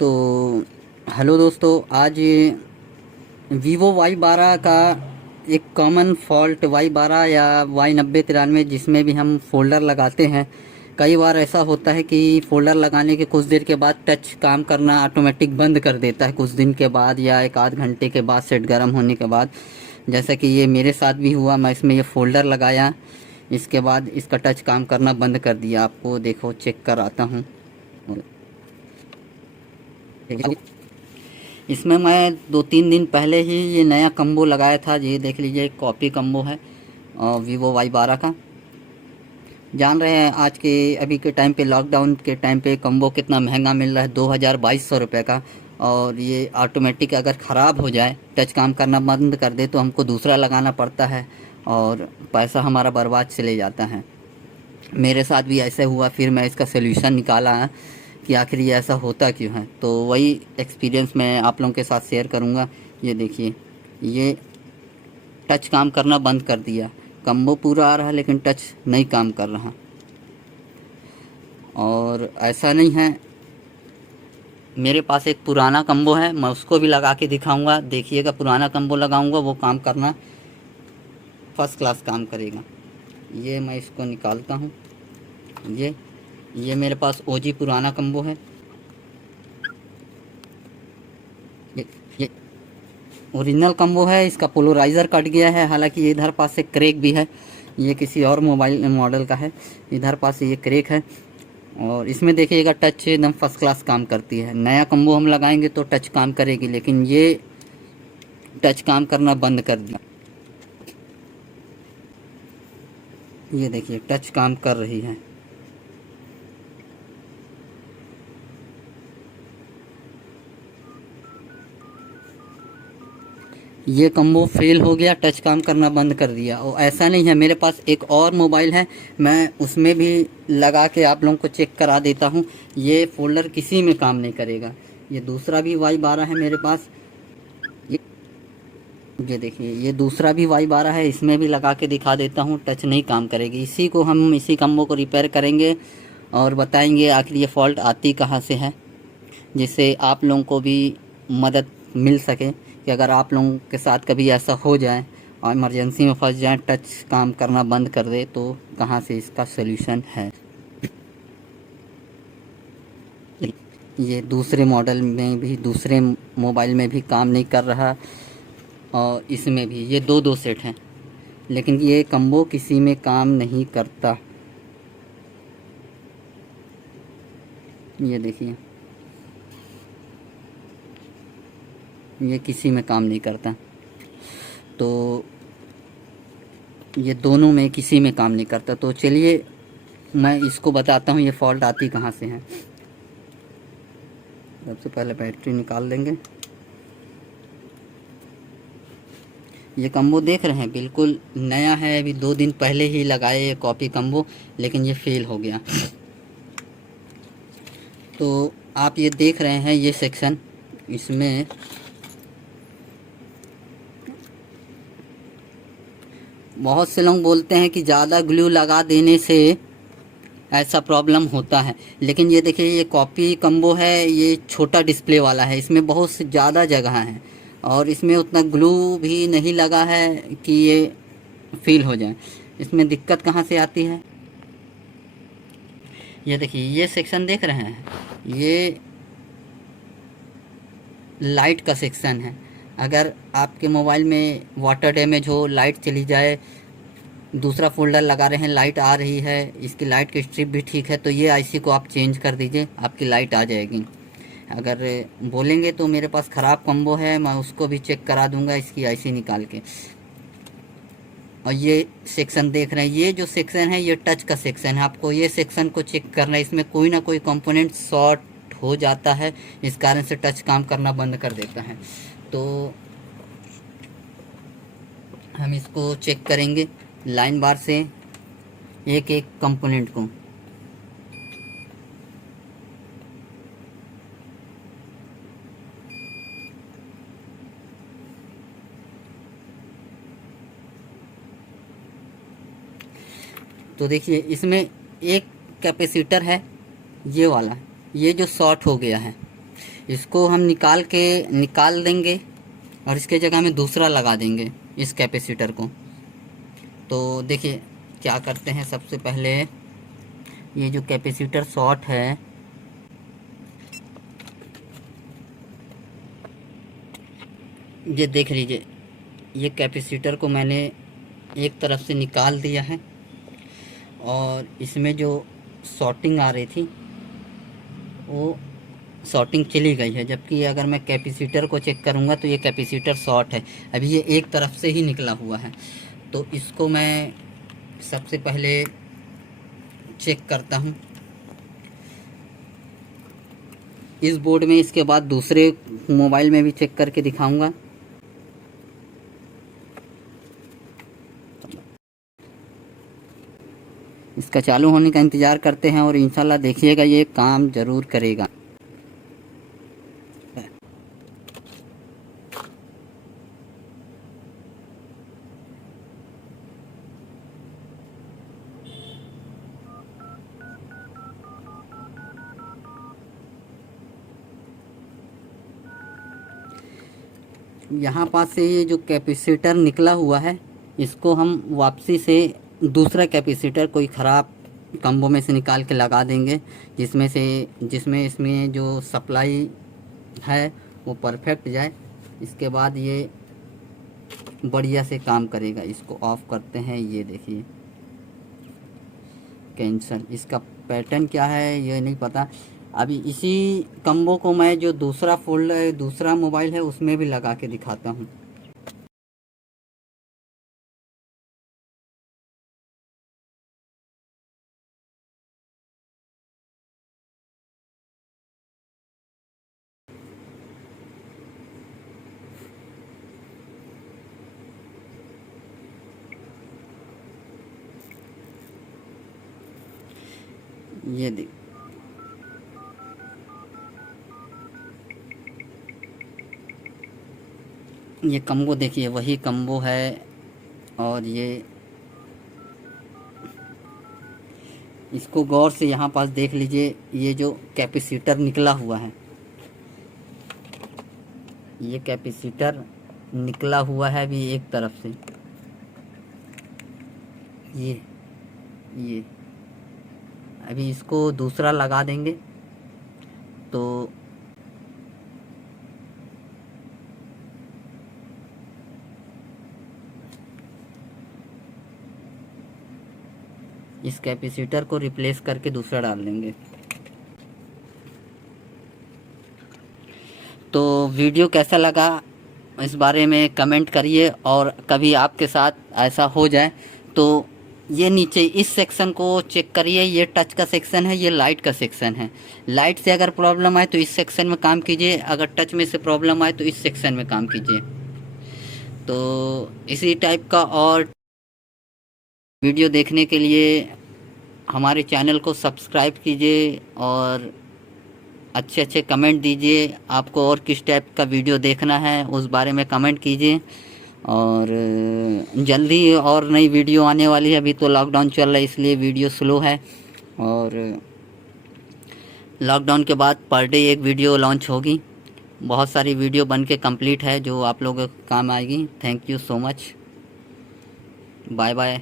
तो हेलो दोस्तों, आज वीवो Y12 का एक कॉमन फॉल्ट Y12 या Y9093 जिसमें भी हम फ़ोल्डर लगाते हैं। कई बार ऐसा होता है कि फ़ोल्डर लगाने के कुछ देर के बाद टच काम करना ऑटोमेटिक बंद कर देता है, कुछ दिन के बाद या एक आध घंटे के बाद सेट गर्म होने के बाद। जैसा कि ये मेरे साथ भी हुआ, मैं इसमें ये फ़ोल्डर लगाया, इसके बाद इसका टच काम करना बंद कर दिया। आपको देखो चेक कर आता हूँ। इसमें मैं 2-3 दिन पहले ही ये नया कम्बो लगाया था। ये देख लीजिए, एक कॉपी कम्बो है वीवो Y12 का। जान रहे हैं आज के अभी के टाइम पे, लॉकडाउन के टाइम पे कम्बो कितना महंगा मिल रहा है, 2200 रुपये का। और ये ऑटोमेटिक अगर ख़राब हो जाए, टच काम करना बंद कर दे, तो हमको दूसरा लगाना पड़ता है और पैसा हमारा बर्बाद चले जाता है। मेरे साथ भी ऐसे हुआ, फिर मैं इसका सलूशन निकाला है कि आखिर ये ऐसा होता क्यों है। तो वही एक्सपीरियंस मैं आप लोगों के साथ शेयर करूँगा। ये देखिए, ये टच काम करना बंद कर दिया। कम्बो पूरा आ रहा है लेकिन टच नहीं काम कर रहा। और ऐसा नहीं है, मेरे पास एक पुराना कम्बो है, मैं उसको भी लगा के दिखाऊंगा। देखिएगा, पुराना कम्बो लगाऊंगा, वो काम करना फर्स्ट क्लास काम करेगा। ये मैं इसको निकालता हूँ। ये मेरे पास ओजी पुराना कम्बो है। ये ओरिजिनल कम्बो है, इसका पोलराइज़र कट गया है। हालांकि ये इधर पास से क्रेक भी है, ये किसी और मोबाइल मॉडल का है। इधर पास से ये क्रेक है। और इसमें देखिएगा, टच एकदम फर्स्ट क्लास काम करती है। नया कम्बो हम लगाएंगे तो टच काम करेगी, लेकिन ये टच काम करना बंद कर दिया। ये देखिए, टच काम कर रही है। ये कम्बो फेल हो गया, टच काम करना बंद कर दिया। और ऐसा नहीं है, मेरे पास एक और मोबाइल है, मैं उसमें भी लगा के आप लोगों को चेक करा देता हूँ। ये फ़ोल्डर किसी में काम नहीं करेगा। ये दूसरा भी Y12 है मेरे पास। ये देखिए, ये दूसरा भी Y12 है, इसमें भी लगा के दिखा देता हूँ, टच नहीं काम करेगी। इसी कम्बो को रिपेयर करेंगे और बताएंगे आखिर ये फ़ॉल्ट आती कहाँ से है, जिससे आप लोगों को भी मदद मिल सके कि अगर आप लोगों के साथ कभी ऐसा हो जाए और इमरजेंसी में फंस जाए, टच काम करना बंद कर दे, तो कहाँ से इसका सलूशन है। ये दूसरे मॉडल में भी, दूसरे मोबाइल में भी काम नहीं कर रहा, और इसमें भी ये दो सेट हैं, लेकिन ये कम्बो किसी में काम नहीं करता। ये देखिए, ये किसी में काम नहीं करता। तो ये दोनों में किसी में काम नहीं करता। तो चलिए मैं इसको बताता हूँ ये फ़ॉल्ट आती कहाँ से है। सबसे पहले बैटरी निकाल लेंगे। ये कम्बो देख रहे हैं, बिल्कुल नया है, अभी 2 दिन पहले ही लगाए ये कॉपी कम्बो, लेकिन ये फेल हो गया। तो आप ये देख रहे हैं, ये सेक्शन, इसमें बहुत से लोग बोलते हैं कि ज़्यादा ग्लू लगा देने से ऐसा प्रॉब्लम होता है, लेकिन ये देखिए, ये कॉपी कम्बो है, ये छोटा डिस्प्ले वाला है, इसमें बहुत से ज़्यादा जगह है और इसमें उतना ग्लू भी नहीं लगा है कि ये फील हो जाए। इसमें दिक्कत कहाँ से आती है, ये देखिए, ये सेक्शन देख रहे हैं, ये लाइट का सेक्शन है। अगर आपके मोबाइल में वाटर डैमेज हो, लाइट चली जाए, दूसरा फ़ोल्डर लगा रहे हैं, लाइट आ रही है, इसकी लाइट की स्ट्रिप भी ठीक है, तो ये आईसी को आप चेंज कर दीजिए, आपकी लाइट आ जाएगी। अगर बोलेंगे तो मेरे पास ख़राब कम्बो है, मैं उसको भी चेक करा दूंगा इसकी आईसी निकाल के। और ये सेक्शन देख रहे हैं, ये जो सेक्शन है ये टच का सेक्शन है, आपको ये सेक्शन को चेक करना है। इसमें कोई ना कोई कंपोनेंट शॉर्ट हो जाता है, इस कारण से टच काम करना बंद कर देता है। तो हम इसको चेक करेंगे लाइन बार से, एक एक कंपोनेंट को। तो देखिए, इसमें एक कैपेसिटर है, ये वाला, ये जो शॉर्ट हो गया है, इसको हम निकाल देंगे और इसके जगह में दूसरा लगा देंगे इस कैपेसिटर को। तो देखिए क्या करते हैं, सबसे पहले ये जो कैपेसिटर शॉर्ट है, ये देख लीजिए, ये कैपेसिटर को मैंने एक तरफ से निकाल दिया है और इसमें जो शॉर्टिंग आ रही थी वो शॉर्टिंग चली गई है। जबकि अगर मैं कैपेसिटर को चेक करूँगा तो ये कैपेसिटर शॉर्ट है, अभी ये एक तरफ से ही निकला हुआ है। तो इसको मैं सबसे पहले चेक करता हूँ इस बोर्ड में, इसके बाद दूसरे मोबाइल में भी चेक करके दिखाऊंगा। इसका चालू होने का इंतज़ार करते हैं और इंशाल्लाह देखिएगा ये काम ज़रूर करेगा। यहाँ पास से ये जो कैपेसिटर निकला हुआ है इसको हम वापसी से दूसरा कैपेसिटर कोई ख़राब कम्बो में से निकाल के लगा देंगे, जिसमें इसमें जो सप्लाई है वो परफेक्ट जाए। इसके बाद ये बढ़िया से काम करेगा। इसको ऑफ़ करते हैं, ये देखिए कैंसल। इसका पैटर्न क्या है ये नहीं पता। अभी इसी कम्बो को मैं जो दूसरा मोबाइल है उसमें भी लगा के दिखाता हूँ। ये देख, ये कम्बो देखिए वही कम्बो है। और ये इसको गौर से यहाँ पास देख लीजिए, ये जो कैपेसिटर निकला हुआ है, ये कैपेसिटर निकला हुआ है अभी एक तरफ से। ये अभी इसको दूसरा लगा देंगे तो इस कैपेसिटर को रिप्लेस करके दूसरा डाल देंगे। तो वीडियो कैसा लगा इस बारे में कमेंट करिए। और कभी आपके साथ ऐसा हो जाए तो ये नीचे इस सेक्शन को चेक करिए। ये टच का सेक्शन है, ये लाइट का सेक्शन है। लाइट से अगर प्रॉब्लम आए तो इस सेक्शन में काम कीजिए, अगर टच में से प्रॉब्लम आए तो इस सेक्शन में काम कीजिए। तो इसी टाइप का और वीडियो देखने के लिए हमारे चैनल को सब्सक्राइब कीजिए और अच्छे अच्छे कमेंट दीजिए। आपको और किस टाइप का वीडियो देखना है उस बारे में कमेंट कीजिए। और जल्दी और नई वीडियो आने वाली है। अभी तो लॉकडाउन चल रहा है इसलिए वीडियो स्लो है, और लॉकडाउन के बाद पर डे एक वीडियो लॉन्च होगी। बहुत सारी वीडियो बन के कंप्लीट है जो आप लोगों को काम आएगी। Thank you so much, bye bye.